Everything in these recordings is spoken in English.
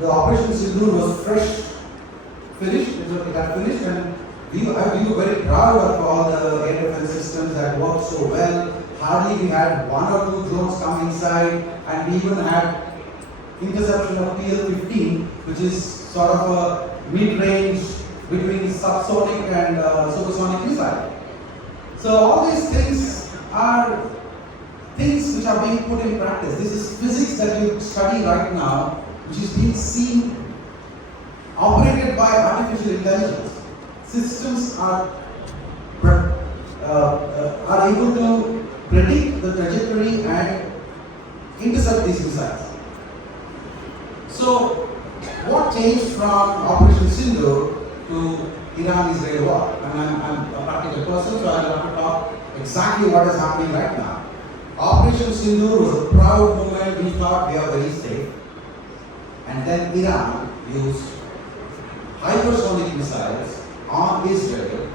the Operation Sindoor was finished, it had finished, and we were very proud of all the air defense systems that worked so well. Hardly we had one or two drones come inside, and we even had interception of PL-15, which is sort of a mid-range between subsonic and supersonic missile. So all these things are things which are being put in practice. This is physics that you study right now, which is being seen, operated by artificial intelligence. Systems are able to predict the trajectory and intercept these missiles. So, what changed from Operation Sindoor to Iran-Israel war? And I'm a practical person, so I'll have to talk exactly what is happening right now. Operation Sindoor was a proud moment. We thought we are very safe. And then Iran used hypersonic missiles on Israel,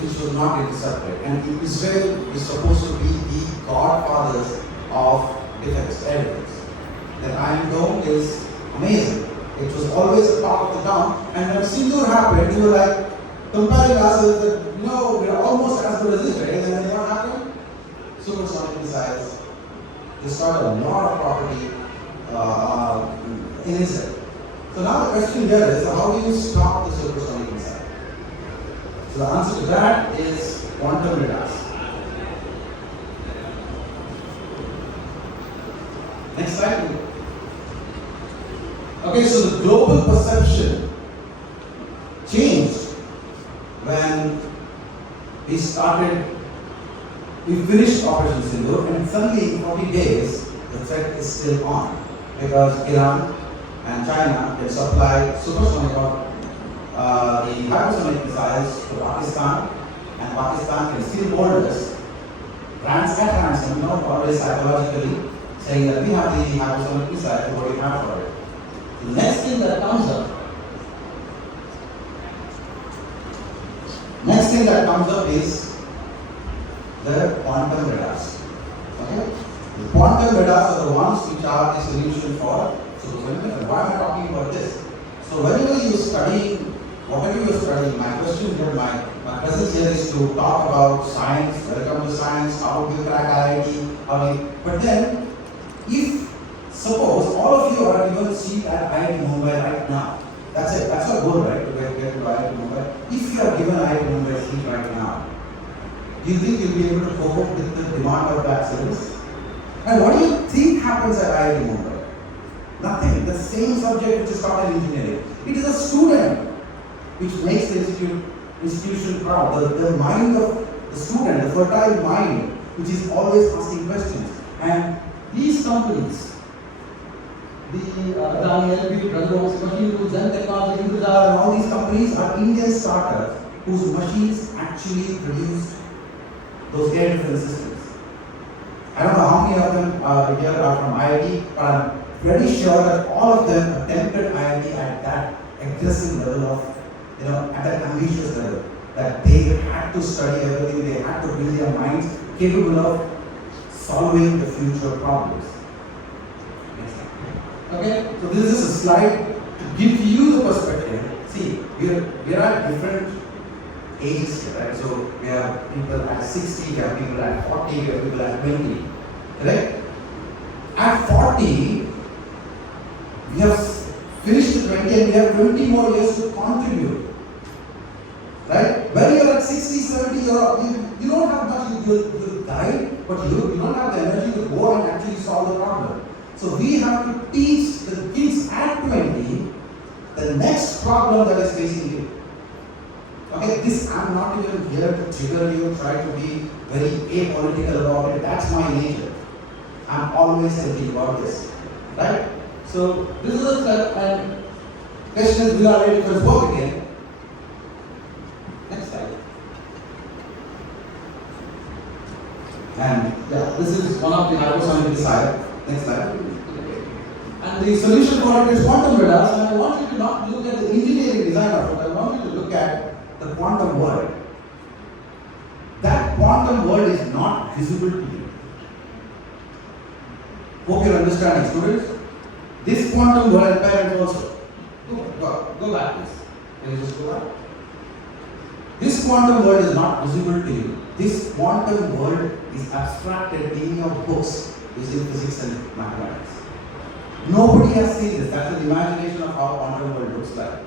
which was not intercepted. And Israel is supposed to be the godfathers of defense, air defense. The Iron Dome is amazing. It was always a talk of the town. And when Sindoor happened, we were like comparing ourselves that, no, we are almost as good as Israel. And then what happened? Supersonic missiles destroyed a lot of property in Israel. So now the question here is, how do you stop the supersonic missile? So the answer to that is quantum radars. Next slide, please. Okay, so the global perception changed when we finished Operation Sindoor, and suddenly in 40 days, the threat is still on because Iran and China can supply supersonic or the hypersonic missiles to Pakistan, and Pakistan can still mold us. Ransom, not always psychologically, saying that we have the hypersonic missile, so what do you have for it? The next thing that comes up is the quantum radars. Okay? The quantum radars are the ones which are the solution for supersonic missile. Why am I talking about this? So whenever you study, whatever you are studying, my question here, my presence here is to talk about science, welcome to science, how do you crack IIT, but then if suppose all of you are given a seat at IIT Mumbai right now. That's it. That's our goal, right? To get to IIT Mumbai. If you are given IIT Mumbai seat right now, do you think you'll be able to cope with the demand of that service? And what do you think happens at IIT Mumbai? Nothing. The same subject which is taught in engineering. It is a student which makes the institution proud. The mind of the student, the fertile mind, which is always asking questions. And these companies, the Adani, LB, Brothers, Machine Tools, Zen Technology, and all these companies are Indian startups whose machines actually produce those air defense systems. I don't know how many of them here are from IIT, but I'm pretty sure that all of them attempted IIT at that aggressive level of, at that ambitious level, that they had to study everything, they had to build their minds capable of solving the future problems. Okay, so this is a slide to give you the perspective. See, we are at different ages here, right? So we have people at 60, we have people at 40, we have people at 20, correct? At 40, we have finished the 20 and we have 20 more years to contribute. Right? When you are at 60, 70, you don't have much, you'll die, but you don't have the energy to go and actually solve the problem. So we have to teach the kids at 20 the next problem that is facing you. Okay, I'm not even here to trigger you, try to be very apolitical about it. That's my nature. I'm always thinking about this. Right? So this is a step, and questions we are ready to work again. Next slide. And yeah, this is one of the hypersonic missiles. Next slide. And the solution for it is quantum radars. And I want you to not look at the engineering design of it. I want you to look at the quantum world. That quantum world is not visible to you. Hope you're understanding, students. This quantum world, and parents also. Go back, please. Can you just go back? This quantum world is not visible to you. This quantum world is abstracted in your books using physics and mathematics. Nobody has seen this. That's an imagination of how quantum world looks like.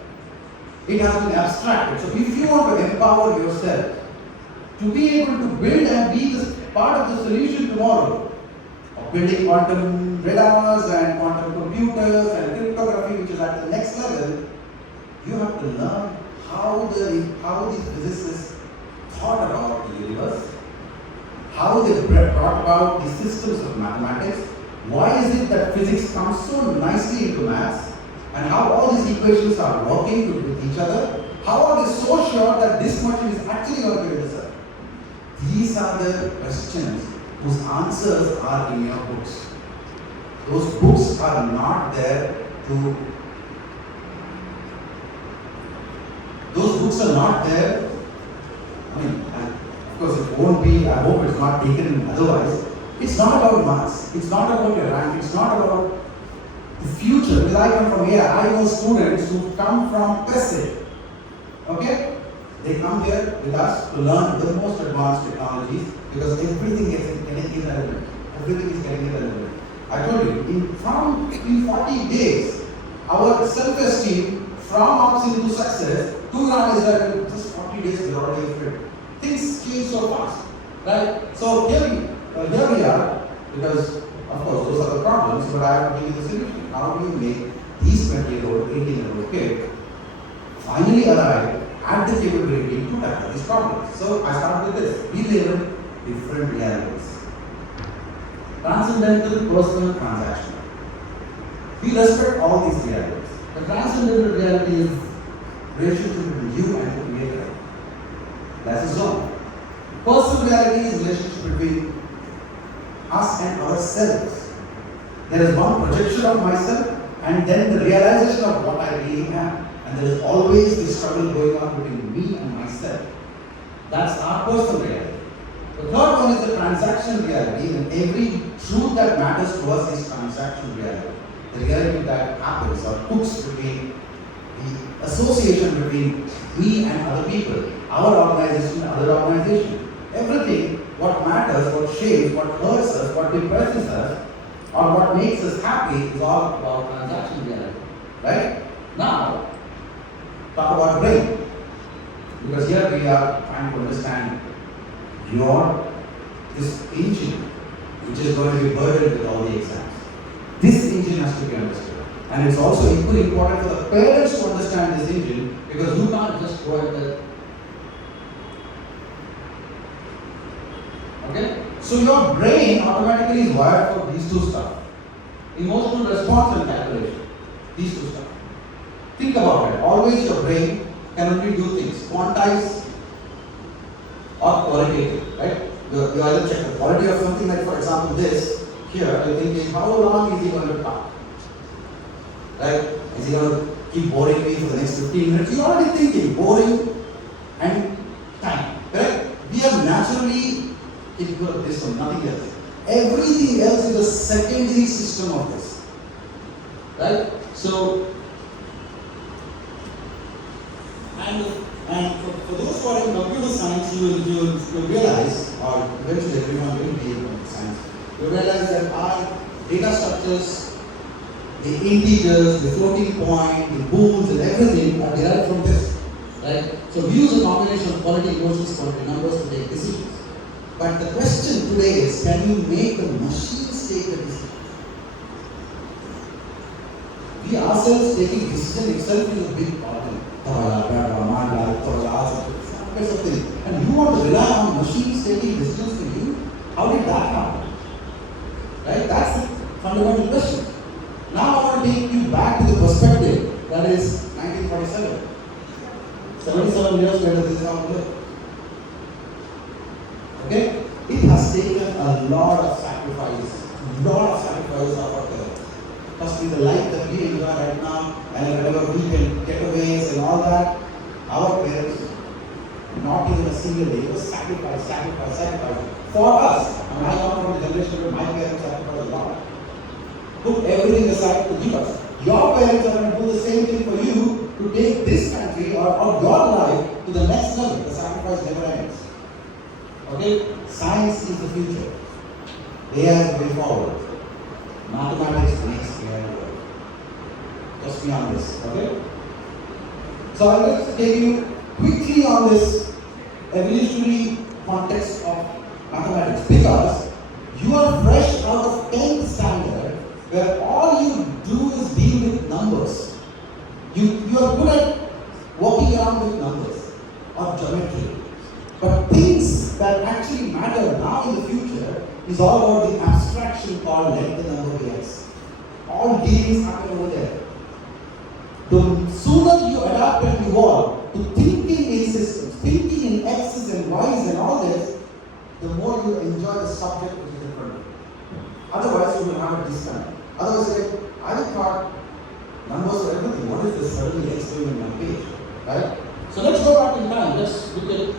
It has been abstracted. So if you want to empower yourself to be able to build and be this part of the solution tomorrow of building quantum radars and quantum computers and cryptography, which is at the next level, you have to learn how these physicists thought about the universe, how they brought about the systems of mathematics, why is it that physics comes so nicely into maths, and how all these equations are working with each other. How are they so sure that this much is actually going to be resolved? These are the questions whose answers are in your books. Those books are not there to. Those books are not there. I mean, of course, it won't be. I hope it's not taken otherwise. It's not about marks. It's not about your rank. It's not about the future. Because I come from here, I know students who come from PESIT. Okay? They come here with us to learn the most advanced technologies because everything is getting irrelevant. Everything is getting irrelevant. I told you, in 40 days, our self-esteem from ups into success to now is that in just 40 days we're already afraid. Things change so fast. Right? So here we are, because of course those are the problems, but I have to give you the solution. How do you make these 20-year-old, 18-year-old kid finally arrive at the capability to tackle these problems? So I start with this. We live in different realities. Transcendental, personal, transactional. We respect all these realities. The transcendental reality is relationship between you and the creator. That's a zone. Personal reality is relationship between us and ourselves. There is one projection of myself and then the realization of what I really am. And there is always this struggle going on between me and myself. That's our personal reality. The third one is the transactional reality, and every truth that matters to us is transactional reality. The reality that happens or hooks between the association between me and other people, our organization and other organization. Everything, what matters, what shapes, what hurts us, what depresses us, or what makes us happy is all about transactional reality. Right? Now, talk about brain. Because here we are trying to understand this engine, which is going to be burdened with all the exams. This engine has to be understood. And it's also equally important for the parents to understand this engine, because you can't just go ahead. Okay? So your brain automatically is wired for these two stuff. Emotional response and calculation. These two stuff. Think about it. Always your brain can only do things. Quantize or qualitative, right? You either check the quality of something, like for example this, here you're thinking, how long is he going to talk? Right? Is he going to keep boring me for the next 15 minutes? You're already thinking, boring and time, correct? We are naturally capable of this one, nothing else. Everything else is a secondary system of this. Right? So, and for those who are in computer science, you will realize, or eventually everyone will be in computer science, you realize that our data structures, the integers, the floating point, the bools and everything are derived from this. Right? So we use a combination of quality equations, quality numbers to take decisions. But the question today is, can you make the machines take the decision? We ourselves taking decision itself is a big problem. And you want to rely on machines taking decisions for you? How did that happen? Right? That's the fundamental question. Now I want to take you back to the perspective that is 1947. 77 years later, this is how we live. Okay? It has taken a lot of sacrifice of our parents. Must be the life that we enjoy right now, and whenever we can getaways and all that, our parents, not even a single day, was sacrifice for us. And I come from the generation where my parents sacrificed a lot. Put everything aside to give us. Your parents are going to do the same thing for you future. AI is the way forward. Mathematics makes AI work. Just be on this, okay? So I'm going to take you quickly on this evolutionary context of mathematics because you are fresh out of 10th standard where all you do is deal with numbers. You are good at walking around with numbers or geometry. But things that actually matter now in the future is all about the abstraction called length and number x. All dealings happen over there. The sooner you adapt and evolve to thinking in systems, thinking in x's and y's and all this, the more you enjoy the subject which is in front of you. Otherwise, you will have a disconnect. Otherwise, say, I thought numbers are everything. What is this suddenly x doing in my page? Right? So let's go back in time. Let's look at it.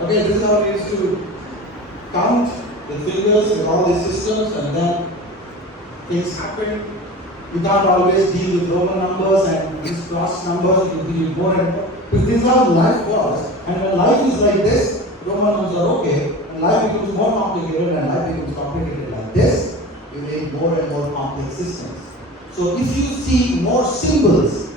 Okay, this is how we used to count the figures with all these systems, and then things happen. You can't always deal with Roman numbers and these cross numbers. You deal more and more. Because this is how life was. And when life is like this, Roman numbers are okay. And life becomes more complicated, and life becomes complicated like this, you need more and more complex systems. So if you see more symbols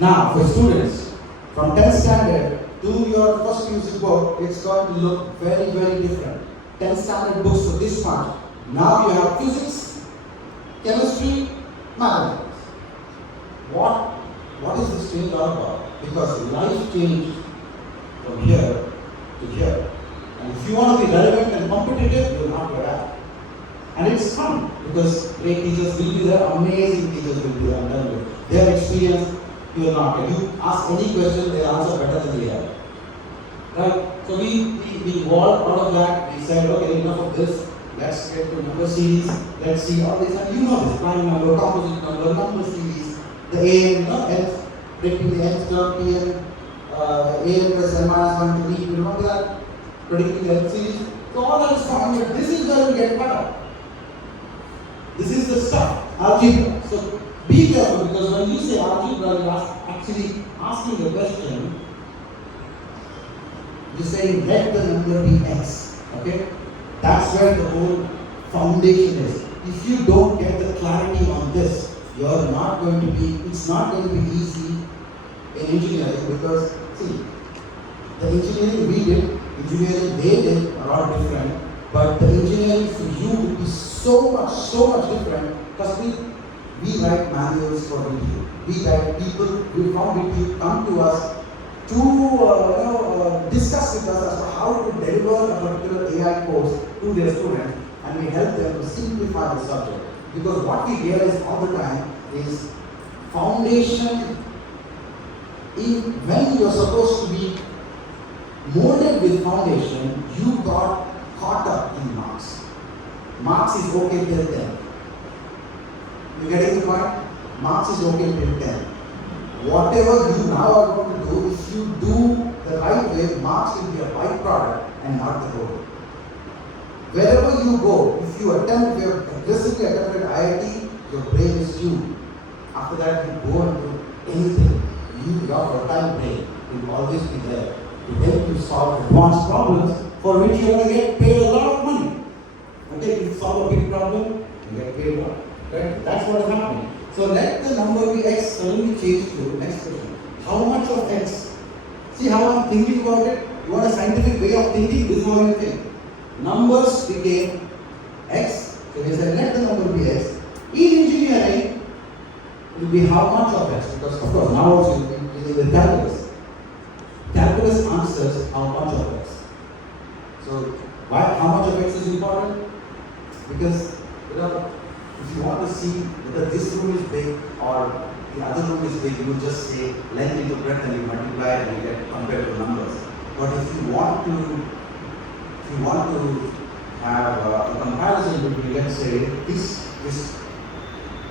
now for students from 10th standard to your first music book, it's going to look very, very different. 10th standard books for this part. Now you have physics, chemistry, mathematics. What is this change all about? Because life changed from here to here. And if you want to be relevant and competitive, you will have to adapt. And it's fun because great teachers will be there, amazing teachers will be there. I'm telling you. Their experience, you will not. If you ask any question, they answer better than we have. Right? So we evolved out of that. We said, okay, enough of this. Let's get to number series. Let's see all this. And you know this: prime number, composite number series, the A, nth, predicting the nth term, Pn, A plus n minus 1 to B. You remember that? Predicting the nth series. So all that is fine. But this is where we get cut out. This is the stuff, algebra. So be careful because when you say algebra, you are actually asking the question. You're saying let the number be x. Okay? That's where the whole foundation is. If you don't get the clarity on this, you're not going to be, it's not going to be easy in engineering because, see, the engineering we did, engineering they did are all different, but the engineering for you would be so much different because we write manuals for review. We write people, we found review come to us to discuss with us as to how to deliver a particular AI course to their students, and we help them to simplify the subject. Because what we realize all the time is foundation, when you're supposed to be molded with foundation, you got caught up in marks. Marks is okay till 10. You getting the point? Marks is okay till 10. Whatever you now are going to do, if you do the right way, marks will be a byproduct and not the goal. Wherever you go, if you aggressively attempted IIT, your brain is tuned. After that, you go and do anything. Your fertile brain will always be there to help you solve advanced problems for which you are going to get paid a lot of money. Okay, if you solve a big problem, you get paid a lot. Right? That's what is happening. So let the number be x suddenly change to next question. How much of x? See how I'm thinking about it? You want a scientific way of thinking? This is how you think. Numbers became x. So we said let the number be x. In engineering, it will be how much of x? Because of course now also you will be using the calculus. Calculus answers how much of x. So how much of x is important? Because if you want to see whether this room is big or the other room is big, you just say length into breadth and you multiply and you get compared to numbers. But if you want to have a comparison between, let's say, this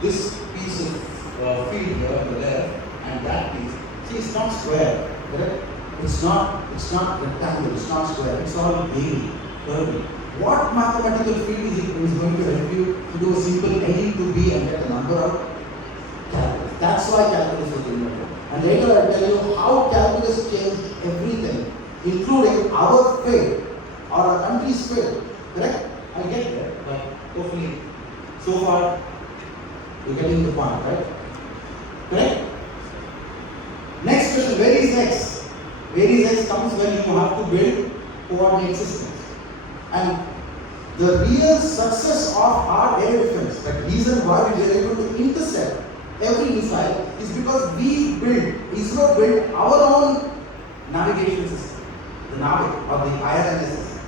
piece of field here over there and that piece, see, it's not square, correct? It's not rectangle, it's not square, it's all wavy, curvy. What mathematical field is going to help you to do a simple A to B and get a number out? Calculus. That's why calculus is invented. And later I'll tell you how calculus changed everything. including our fate or our country's fate. Correct? I get there, but hopefully, so far, you're getting the point, right? Correct? Next question, where is X? Where is X comes when you have to build coordinate systems. And the real success of our air defense, the reason why we were able to intercept every missile is because ISRO built our own navigation system, the NAVIC or the IRNS.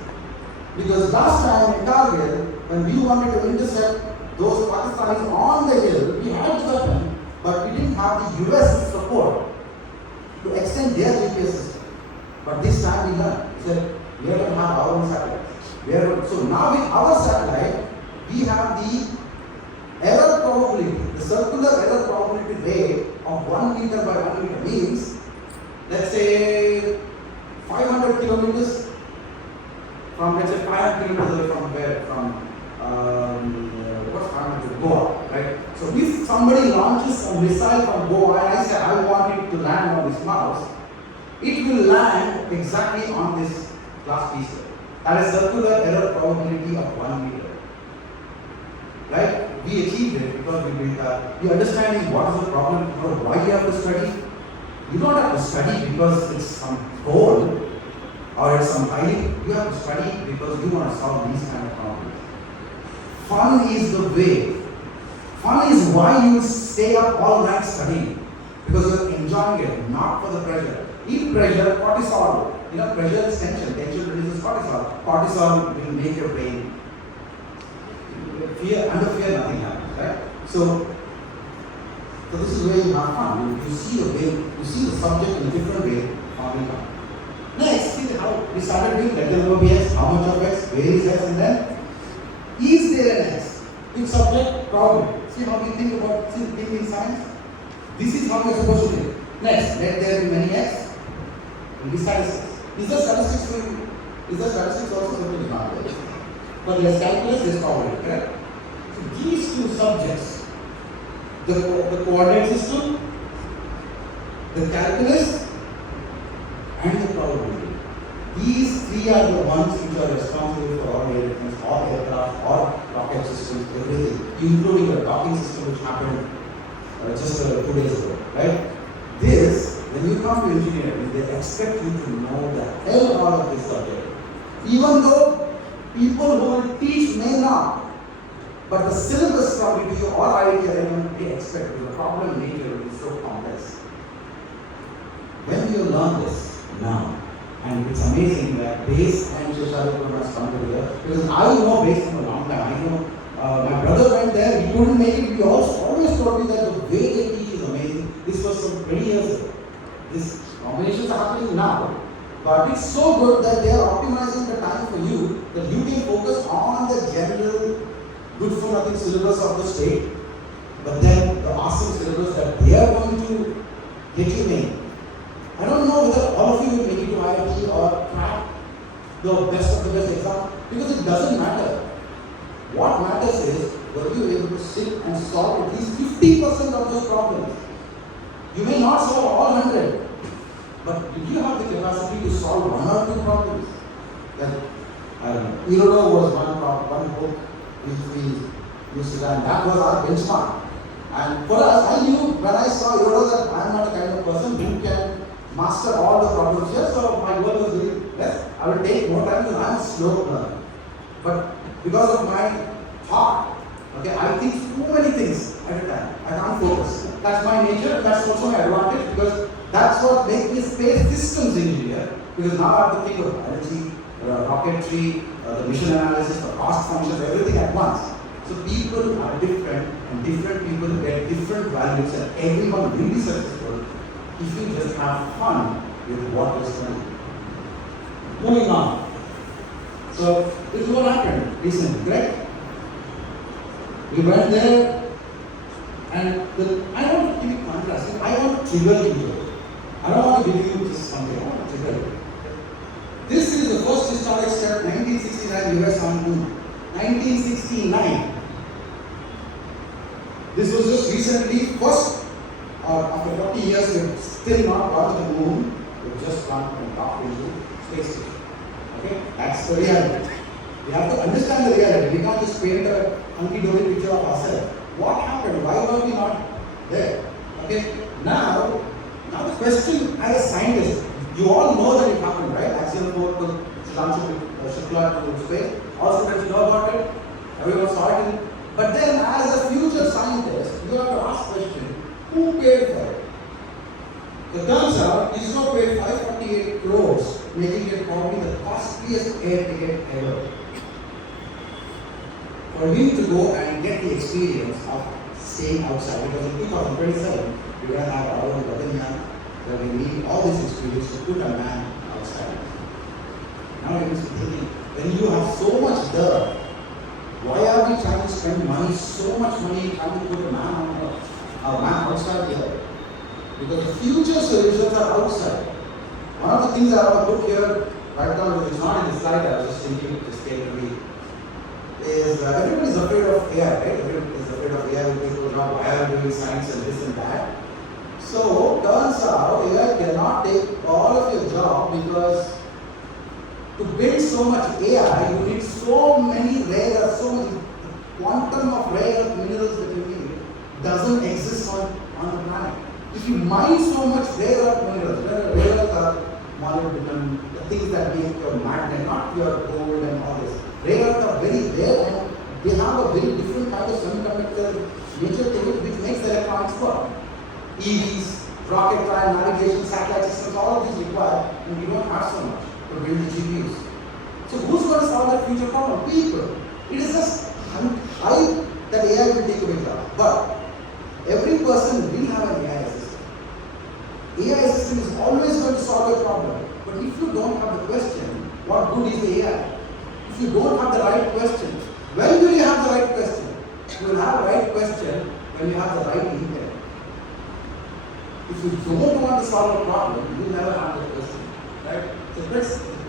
Because last time in Kargil, when we wanted to intercept those Pakistanis on the hill, we had the weapon, but we didn't have the US support to extend their GPS system. But this time we learned, we said, we are going to have our own satellites. So now with our satellite, we have the error probability, the circular error probability rate of 1 meter by 1 meter means, let's say 500 kilometers from, let's say 500 kilometers away from where, what's 500 Goa, right? So if somebody launches a missile from Goa and I say I want it to land on this mouse, it will land exactly on this glass piece. That is circular error probability of 1 meter. Right? We achieved it because we understanding what is the problem, why you have to study. You don't have to study because it's some goal or it's some idea. You have to study because you want to solve these kind of problems. Fun is the way. Fun is why you stay up all night studying. Because you're enjoying it, not for the pressure. In pressure, cortisol. Pressure is tension. Tension releases cortisol. Cortisol will make your brain. Under fear, nothing happens, right? So this is where you have fun. You see the way, you see the subject in a different way. Next, see how we started doing let the number be X, how much of X, where is X, and then is there an X? In subject, problem. See how we think about thinking science? This is how we are supposed to think. Next, let there be many X, will be statistics. Is there statistics also simply not there? But there's calculus, there's probability, correct? So these two subjects, the coordinate system, the calculus, and the probability. These three are the ones which are responsible for all air defense, all aircraft, all rocket systems, everything, including the docking system which happened just 2 days ago, right? This, when you come to engineering, they expect you to know the hell out of this subject. Even though people who will teach may not, but the syllabus from it, or IIT, they expect the problem nature will be so complex. When you learn this now, and it's amazing that Base and Seshadripuram has come together, because I know Base from a long time. I know my brother went there, he couldn't make it. He also always told me that the way they teach is amazing. This was from 20 years ago. This combination is happening now, but it's so good that they are optimizing the time for you that you can focus on the general good for nothing syllabus of the state, but then the awesome syllabus that they are going to get you in. I don't know whether all of you will make it to IIT or crack the best of the best exam, because it doesn't matter. What matters is, were you able to sit and solve at least 50% of those problems? You may not solve all 100, but did you have the capacity to solve 1 or 2 problems? That, I don't know. Irodo was one book which we used to learn. That was our benchmark. And for us, I knew when I saw Irodo that I am not the kind of person who can master all the problems here, so my goal was really less. I will take more time because I am a slow learner. But because of my thought, okay, I think so many things at a time. I can't focus. That's my nature, that's also my advantage, because that's what makes me a space systems engineer. Because now I have to think of biology, rocketry, the mission analysis, the cost functions, everything at once. So people are different, and different people get different values, and everyone will be successful if you just have fun with what is going on. Moving on. So this is what happened recently, correct? We went there, and I want to give you contrast. I want to trigger you. I don't want to give you just something. I want to trigger you. This is the first historic step, 1969 US on moon. 1969. This was just recently, first, after 40 years, we've still not got the moon. We've just gone and talked into. space station. Okay, that's the reality. We have to understand the reality. We can't just paint a hunky-dory picture of ourselves. What happened? Why were we not there? Okay, now the question as a scientist, you all know that it happened, right? Axial force was launched to space. All students know about it. Everyone saw it. But then, as a future scientist, you have to ask the question: who paid for it? It turns out ISRO paid 548 crores, making it probably the costliest air ticket ever. For him to go and get the experience of staying outside, because in 2027, we're going to have our own Gaganyaan, where we need all this experience to put a man outside. Now you must be thinking, when you have so much dirt, why are we trying to spend money, so much money, trying to put a man outside here? Because the future solutions are outside. One of the things I have a book here, right now, which is not in the slide, I was just thinking to stay to read, is everybody is afraid of AI, right? Everybody is afraid of AI, people now why are doing science and this and that. So, turns out AI cannot take all of your job because to build so much AI, you need so many rare earths, so much quantum of rare earth minerals that you need doesn't exist on the planet. If you mine so much rare earth minerals, rare earth are molybdenum, the things that make your magnet, not your gold and all this. Rare earths are very rare and they have a very different kind of semiconductor nature to it which makes the electronics work. EVs, rocket drive, navigation, satellite systems, all of these require, and we don't have so much to build the GPUs. So who's going to solve that future problem? People. It is just hype that AI will take away jobs. But every person will have an AI assistant. AI assistant is always going to solve a problem. But if you don't have the question, what good is the AI? If you don't have the right question, when will you have the right question? You will have the right question when you have the right intent. If you don't want to solve a problem, you will never have the question. Right? So the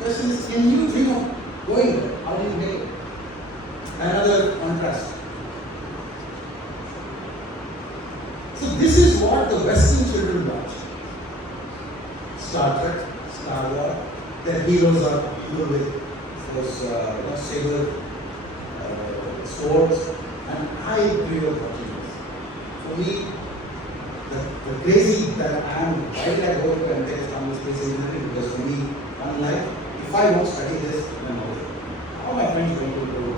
question is, can you dream of going there? How do you make it? Another contrast. So this is what the Western children watch. Star Trek, Star Wars, their heroes are people with those saber swords, and I grew up watching this. For me, the crazy that I am, why did I go to and take from this space engineering? Because for me, one life, if I won't study this, then all my friends went to go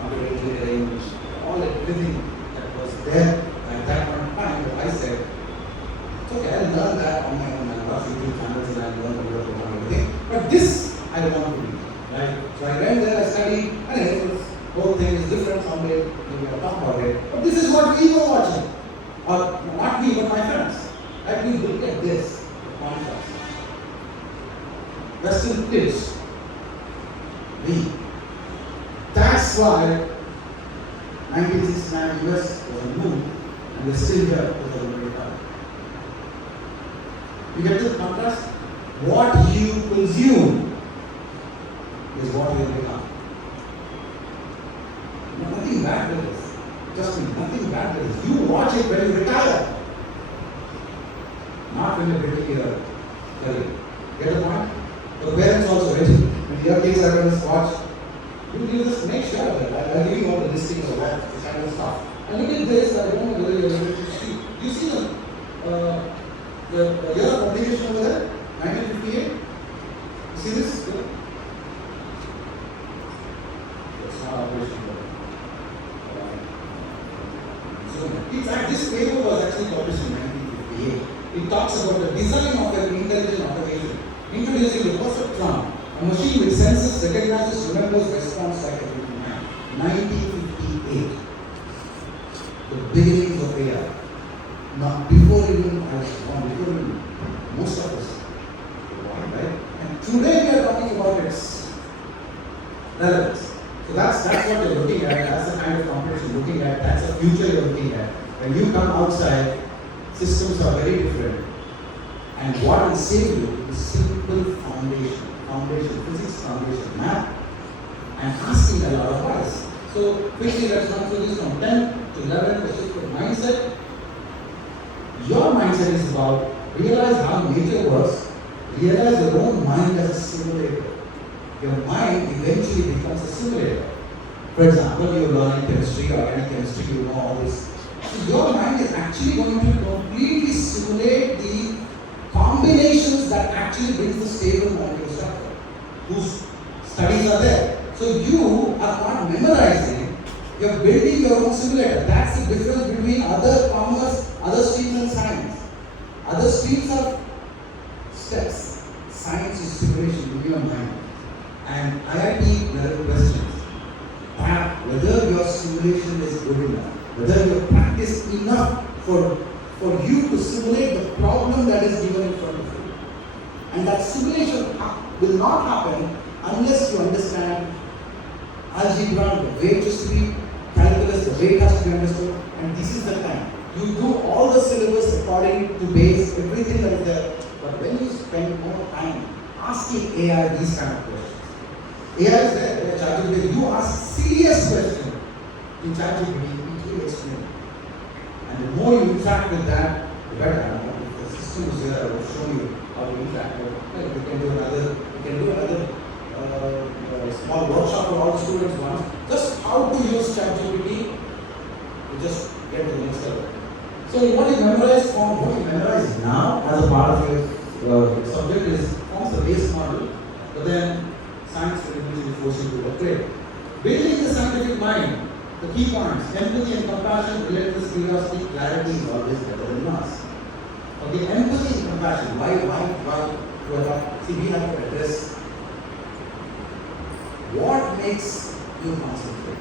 computer engineering, all everything that was there at that point of time. But I said, it's okay, I'll learn that on my own. I'll watch YouTube channels and I'll learn the word and everything. But this, I want to do. Right? So I went there, I studied, and this whole thing is different someday, maybe I'll talk about it. But this is what we were watching. Or not me, but my friends. Right? We look at this, the contrast. Western kids, that's why 1969 US was a move, and we're still here with the America. You get the contrast? What you consume is what you become. Nothing bad with this. Just nothing bad with this. You watch it when you retire, not when you're building your career. Get the point? The parents also, when your kids are going to watch, you just make sure that I'm giving all the listings of that, this kind of stuff. And look at this, I don't know whether you're able to see. You see the year of publication over there? 1958? You see this? Yeah. That's not operation. In fact, this paper was actually published in 1958. It talks about the design of an intelligent automation, introducing the perfect clown, a machine which senses, recognizes, remembers, responds like a human man. 1958. The beginnings of AI. Now, before even I was born, before even most of us were born, right? And today we are talking about its relevance. So that's what you're looking at. That's the kind of competition you're looking at. That's the future you're looking at. When you come outside, systems are very different. And what will save you is simple foundation, physics foundation, math, and asking a lot of us. So quickly let's run through this from 10 to 11, the shift of mindset. Your mindset is about realize how nature works, Realize your own mind as a simulator. Your mind eventually becomes a simulator. For example, you're learning chemistry, organic chemistry, you know all this. So your mind is actually going to completely simulate the combinations that actually brings the stable molecular structure, whose studies are there. So you are not memorizing, you're building your own simulator. That's the difference between other commerce, other streams and science. Other streams are steps. Science is simulation in your mind. And IIT level questions that whether your simulation is good enough, whether you practice enough for you to simulate the problem that is given in front of you. And that simulation will not happen unless you understand algebra, the way it used to be, calculus, the way it has to be understood. And this is the time. You do all the syllabus according to base, everything that is there. But when you spend more time asking AI these kind of questions, AI is there, ChatGPT. You ask serious questions in ChatGPT, it will explain. And the more you interact with that, the better. If the system is here, I will show you how to interact with it. We can do another small workshop for all the students once. Just how to use ChatGPT to just get to the next level. So what you memorize now as a part of your subject forms the base model, but then science will usually force you to upgrade. Building the scientific mind, the key points, empathy and compassion, relentless curiosity, clarity is always better than mass. Okay, empathy and compassion. Why? See, we have to address what makes you concentrate.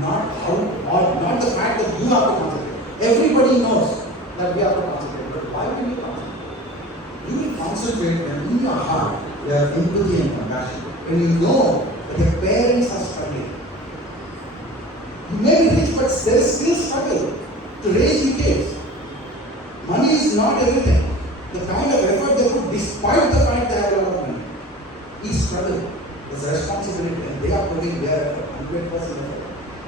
Not the fact that you have to concentrate. Everybody knows that we have to concentrate, but why will you concentrate? You will concentrate when in your heart you have empathy and compassion. When you know that your parents are struggling. You may be rich, but there is still struggle to raise your kids. Money is not everything. The kind of effort they put, despite the fact they have a lot of money, is struggle. It's a responsibility, and they are putting their effort, 100% effort.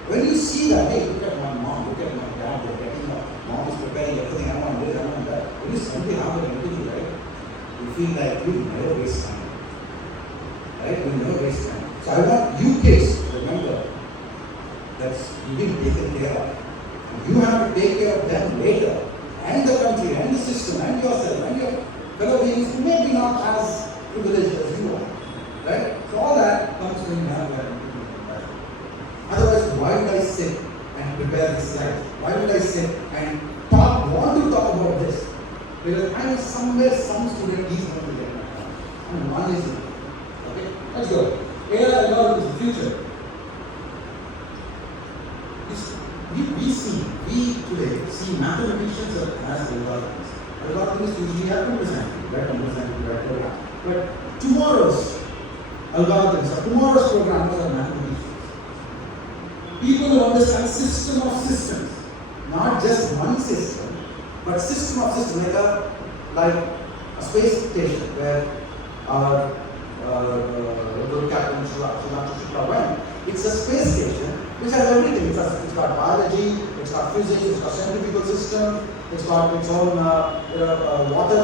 When you see that, hey, look at my mom, look at my dad, they're getting up, mom is preparing everything, I want this, I want that. When you simply have the empathy, right? You feel like you never waste time. Right? You never waste time. So I want you kids to remember that you've been taken care of. You have to take care of them later, and the country, and the system, and yourself, and your fellow beings who may be not as privileged as you are. Right? So all that comes when you have that empathy and compassion. Otherwise, why would I sit and prepare this slide? Why would I sit and want to talk about this? Because I know somewhere some student is going to get my time. And one is enough. Okay? Let's go. AI algorithms is the future. We today see mathematicians as algorithms. Algorithms usually have understanding, right program. But tomorrow's algorithms, or tomorrow's programmers are mathematicians. People who understand system of systems, not just one system, but system of systems, like a space station where our good Captain Shukla went. It's a space station which has everything. It's got biology, it's got physics, it's got centrifugal system, it's got its own water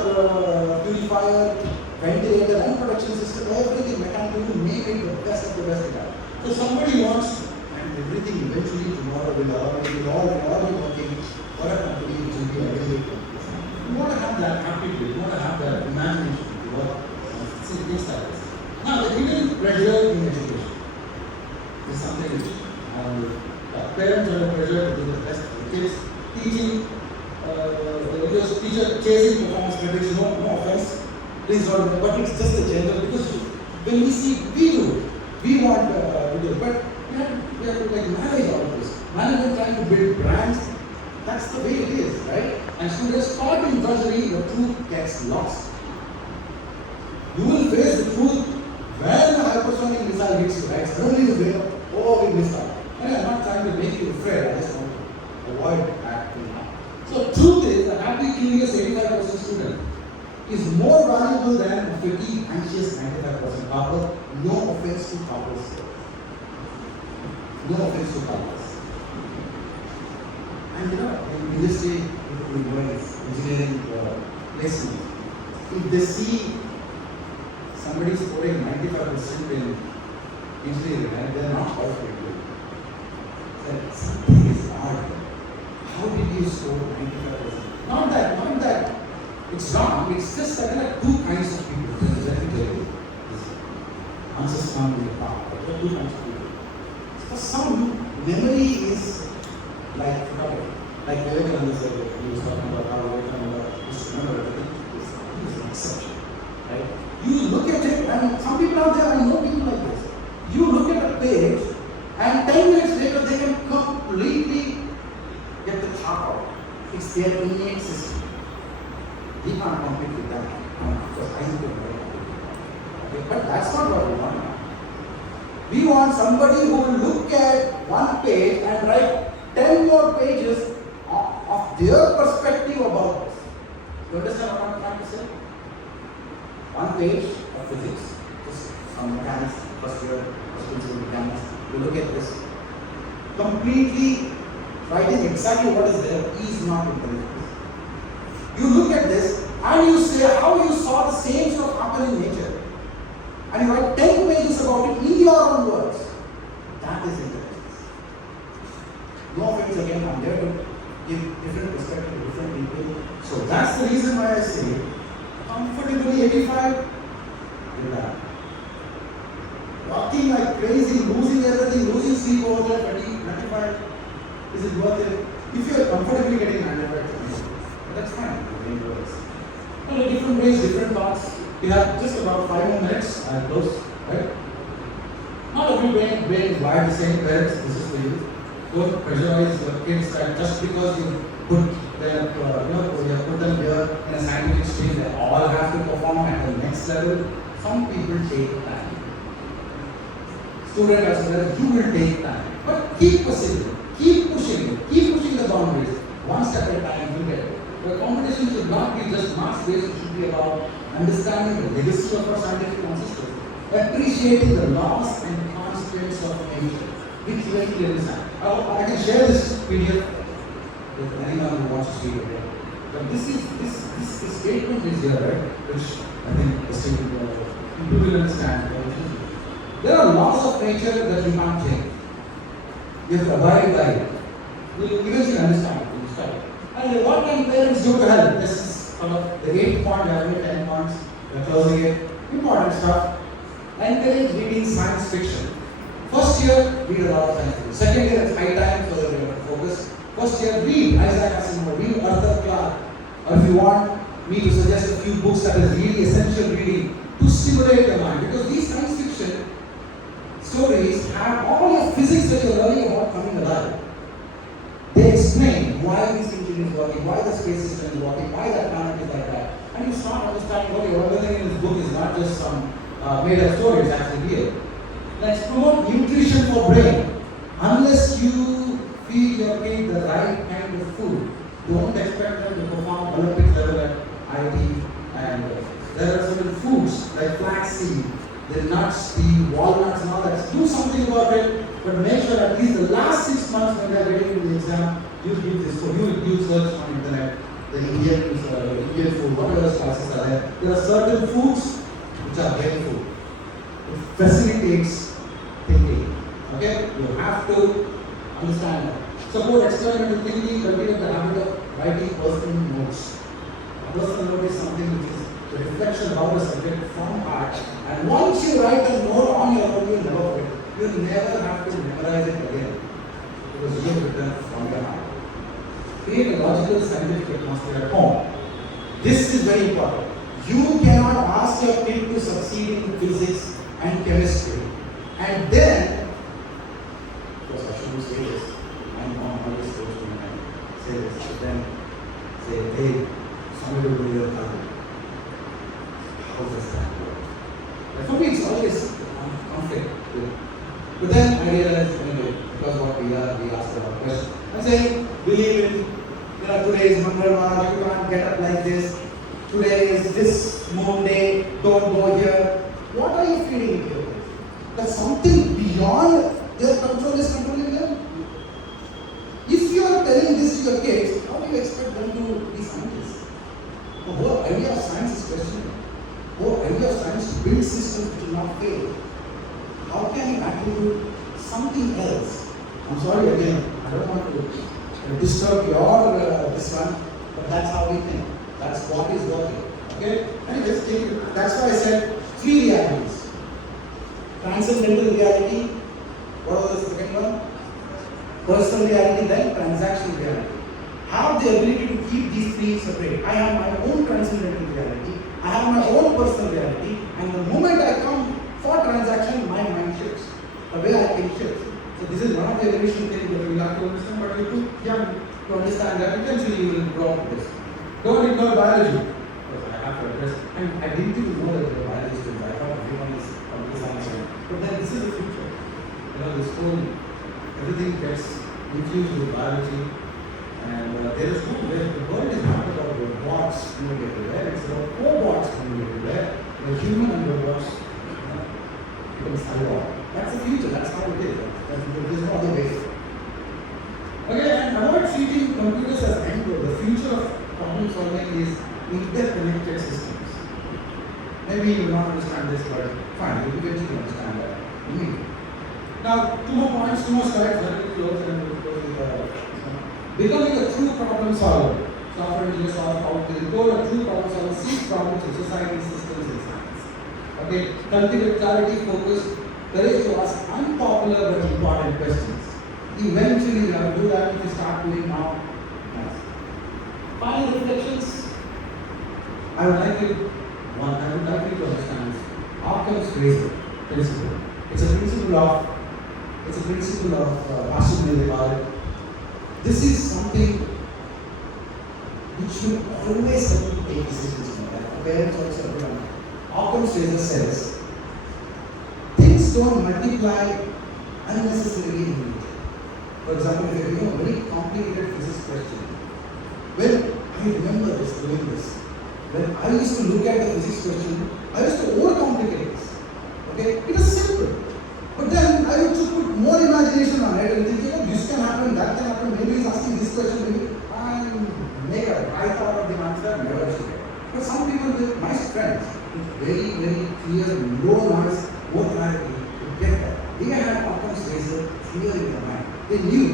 purifier, ventilator, and production system, everything mechanical to make it the best of the best it has. So somebody wants, and everything eventually tomorrow will all be working for a company which will be available. You want to have that aptitude, you want to have that imagination to work on things like this. Now, the hidden pressure in education is something which parents are pressure to do the best for the kids. Teaching, the teacher chasing performance metrics, no offense, please don't, but it's just a general, because when we see, we want to do it, but we have to manage all of this. Management trying to build brands, that's the way it is, right? And students caught in drudgery, the truth gets lost. You will face the truth when the hypersonic missile hits you, right? Suddenly you wake up, oh, we missed out. And I'm not trying to make you afraid, I just want to avoid that till now. So truth is, a happy, curious 85% student is more valuable than a fatigued, anxious 95% topper. No offense to toppers. No offense to toppers. And in industry, engineering placement, if they see somebody scoring 95% in engineering and they are not qualified. That something is odd. How did you score 95%? Not that. It's wrong. It's just that there are two kinds of people. Let me tell you. Answers come in the past. There are two kinds of people. For some, memory is like Vivekananda said, he was talking about how Vivekananda used to remember everything. He is an exception. Right? You look at it, and some people out there, I know people like this. You look at a page, and 10 minutes later, they can completely get the thought out. It's their innate system. We can't compete with that because I think okay, but that's not what we want. We want somebody who will look at one page and write 10 more pages of their perspective about this. You understand what I'm trying to say? One page of physics, just some mechanics, first year, first principle mechanics. You look at this, completely writing exactly what is there is not intelligence. You look at this and you say how you saw the same stuff happen in nature. And you write 10 pages about it in your own words. That is intelligence. No offense again, I'm there to give different perspective to different people. So that's the reason why I say comfortably 85, do that. Walking like crazy, losing everything, losing sleep over there, 95, is it worth it? If you are comfortably getting 95, that's fine. Well, different ways, different paths. We have just about 5 more minutes and close, right? Not every brain is wired the same. Parents, this is for you. Don't pressurize your kids that just because you put them, you put them here in a scientific stream, they all have to perform at the next level. Some people take time. Student as well, you will take time. But keep pursuing, keep pushing the boundaries. One step at a time, you get it. The competition should not be just marks based, it should be about understanding the legacy of our scientific ancestors, appreciating the laws and constraints of nature, which very understand. I can share this PDF with anyone who wants to see it again. But this statement is here, right? Which I think the student people will understand. There are laws of nature that you can't change. You have to abide by it. You will eventually understand it. And what can parents do to help? This is the 8 point, we have 10 points, we are closing it. Important stuff. Encourage reading science fiction. First year, read a lot of science fiction. Second year, it's high time so that we have to focus. First year, read Isaac Asimov, read Arthur Clarke. Or if you want me to suggest a few books that is really essential reading to stimulate your mind. Because these science fiction stories have all your physics that you're learning about coming alive. They explain why this engine is working, why the space system is working, why that planet is like that. And you start understanding, okay, everything in this book is not just some made up story, it's actually real. Let's promote nutrition for brain. Unless you feed your kid the right kind of food, don't expect them to perform Olympic level at IT. And there are certain foods like flaxseed, the nuts, the walnuts and all that. Do something about it. But make sure at least the last 6 months when they are getting into the exam, you give this. So you search on internet, the Indian food, whatever spices are there. There are certain foods which are healthy food. It facilitates thinking. Okay? You have to understand that. Support experimental thinking, cultivate the habit of writing personal notes. A personal note is something which is the reflection about the subject from heart. And once you write a note on your own, you'll never forget. You'll never have to memorize it again because you have written from your heart. Create a logical scientific atmosphere at home. This is very important. You cannot ask your kid to succeed in physics and chemistry and then, because I shouldn't say this, I'm always supposed to say this, but then say, hey, somebody will do your target. How does that work? For me, it's always conflict. But then I realized, anyway, because what we asked about questions. I'm saying, believe in, today is Mangalwar, you can't get up like this. Today is this moon day, don't go here. What are you feeling into your kids? That something beyond their control is controlling them? If you are telling this to your kids, how do you expect them to be scientists? The whole idea of science is questionable. The whole idea of science attempts to build systems which will not fail, how can you attribute something else? I'm sorry again, I don't want to disturb your this one, but that's how we think. That's what is working. Okay? Anyways, that's why I said 3 realities. Transcendental reality, what was the second one? Personal reality, then transactional reality. Have the ability to keep these 3 separate. I have my own transcendental reality, I have my own personal reality, and the moment I come for transaction, my mind shifts. The way I think shifts. So this is one of the evolution things that we have to understand, but you're too young to understand that. Eventually you will grow up with this. Don't ignore biology. Because I have to address, and I didn't even know that the biology is. I thought everyone is on this answer. But then this is the future. You know, this whole, everything gets infused with biology. And there is no way, the world is not about robots moving everywhere, it's about cobots moving everywhere. The human and robots become cyborg. That's the future, that's how it is. There's no other way. Okay, and avoid treating computers as end goal. The future of problem solving is interconnected systems. Maybe you will not understand this, but fine, you will eventually understand that. Now, 2 more points, 2 more slides, let me close and we'll close with becoming a true problem solver. Software engineers solve problems. The goal of true problem solver sees problems in society, systems, and science. Okay, cultivate clarity, focus, courage to ask unpopular but important questions. Eventually, we have to do that if we start doing now. Final reflections. I would like you to understand this. Occam's razor principle. It's a principle of parsimony. This is something which should always help you take decisions in life. Parents also everyone. Occam's razor says, things don't multiply unnecessarily in unity. For example, if you're doing a very complicated physics question, when I remember doing this, when I used to look at the physics question, I used to overcomplicate this. Okay, it is simple. But then I used to put more imagination on it and think, this can happen, that can happen, maybe he's asking this question, maybe and make a right out of the answer, never should. But some people, with my friends, with very, very clear, low noise, more clarity, to get that. They had Occam's razor clear in their mind. They knew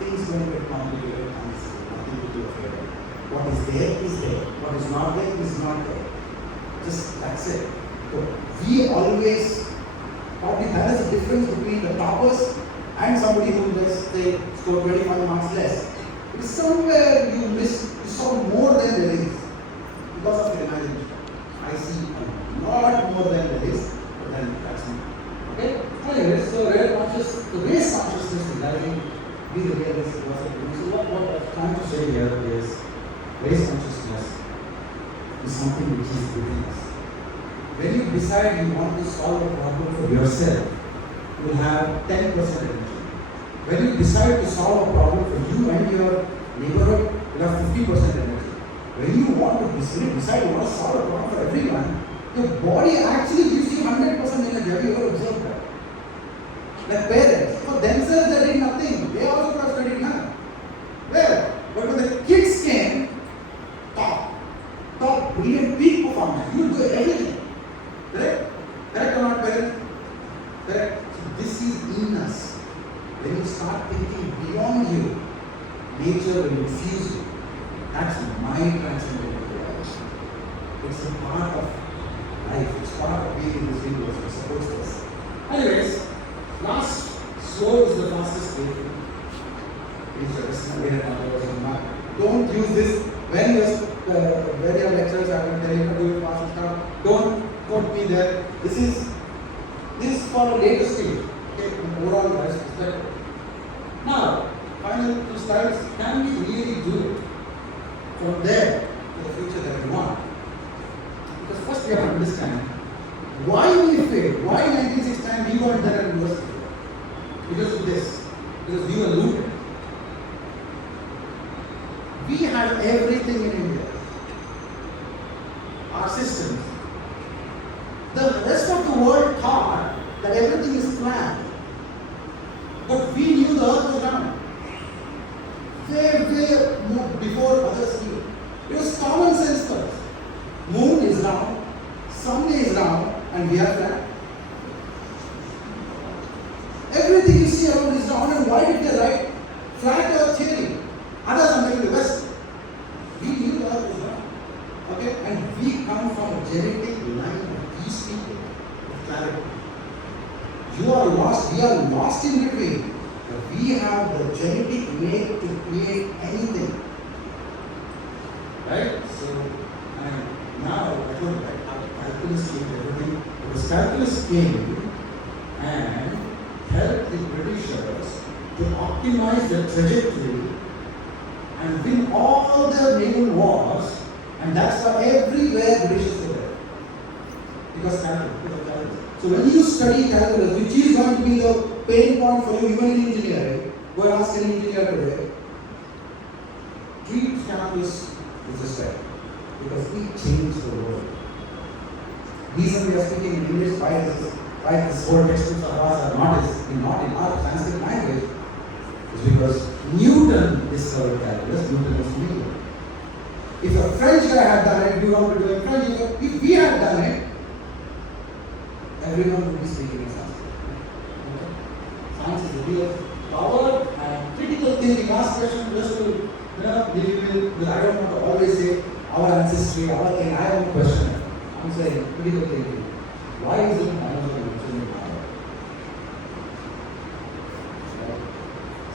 things don't get complicated and it's nothing to do afraid of. What is there is there. What is not there is not there. Just that's it. So we always probably that is the difference between the toppers and somebody who just say score 25 marks less. It is somewhere you saw more than there is because of the imagination. I see a lot more than there is, but then that's not. Okay? Anyway, so the race consciousness is driving be the realistic philosophy. So what I'm trying to say here is race consciousness is something which is within us. When you decide you want to solve a problem for yourself, you will have 10% energy. When you decide to solve a problem for you and your neighborhood, you will have 50% energy. When you want to decide you want to solve a problem for everyone, your body actually gives you 100% energy. Have you ever observed that? Like parents, for themselves they did nothing. They also could have studied now. Well, but when the kids came, top, brilliant, peak performance, you do everything. Correct? Correct or not, parents? Correct. So this is in us. When you start thinking beyond you, nature will infuse you. That's mind transcendental reality. It's a part of life. It's part of being in this universe. It supports us. Anyways, slow is the fastest way. Don't use this when your lecturers are going to tell you to do it fast and stuff. Don't quote me there. This is for a later stage. Okay, overall life perspective. Now, final 2 slides. Can we really do it from there to the future that we want? Because first we have to understand why we failed. Why in 1969 we got there at university? Because of this. Because we were looted. We had everything in India. Our systems. The rest of the world thought that everything is planned. But we knew the earth was round. Way more before others knew. It was common sense first. Moon is round, Sunday is round and we are flat. Everything you see around is round, and why did they write flat earth theory? Others are making the West. We knew the earth is round. Okay? And we come from a genetic line of these people of clarity. You are lost, we are lost in between. But we have the genetic make to create anything. Right? So, and now I told you, calculus changed everything. Because calculus came and helped the Britishers to optimize the trajectory and win all their naval wars, and that's why everywhere Britishers were there. Because calculus. So when you study calculus, which is going to be the pain point for you even in engineering, go and ask any engineer today, treat calculus with respect, because it changed the world. Reason we are speaking in English, why this whole textbooks of ours are not in our Sanskrit language, is because Newton discovered calculus. Newton was Newton. If a French guy had done it, we want to do it French. If we had done it, everyone would be speaking in Sanskrit. Okay? Science is a real power and critical thinking. Last question, just to because I don't want to always say our ancestry, our thing. I have a question. I'm saying critical thinking. Why is it biological power?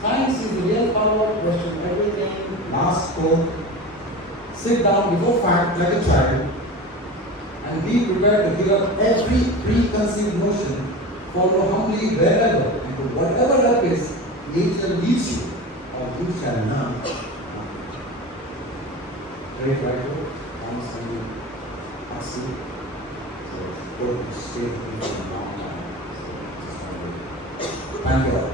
Science is the real power. Question everything. Last quote. Sit down before fact like a child and be prepared to give up every preconceived notion, follow humbly wherever and to whatever that is, nature leads you, or you shall learn. Great writer, Thomas Henry Huxley. So, go to stay with me for a long time. Thank you all.